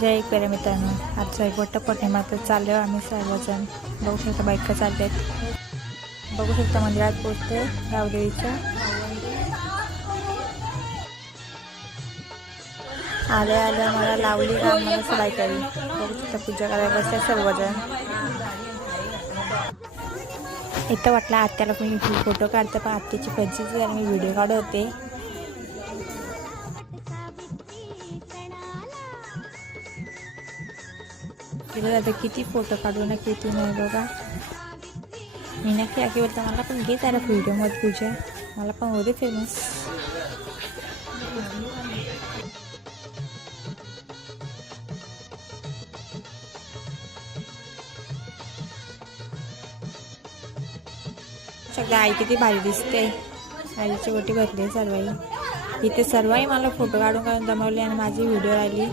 जय करे मित्रांनो. आज एक वट्ट पौर्णिमा तर चाललो आम्ही सर्वजण. बघू शकता बाईक आहेत बघू शकता मंदिरात पोचते रावदेवीच्या आल्या आल्या मला लावली का मला सलाय करी. बघू शकता पूजा करायला बसते सर्वजण. इथं वाटलं आत्याला पण फोटो काढते पण आत्याची पंचवीस मी व्हिडिओ काढत होते. तिला दादा किती फोटो काढू ना किती नाही बघा. मी नक्की आखी बोलता मला पण घे त्याला मत पूजा. मला पण होते फेमस सगळं आई किती भारी दिसते. आईची गोटी भरली सर्वाई. इथे सर्वही मला फोटो काढून काढून जमवले आणि माझी व्हिडिओ राहिली.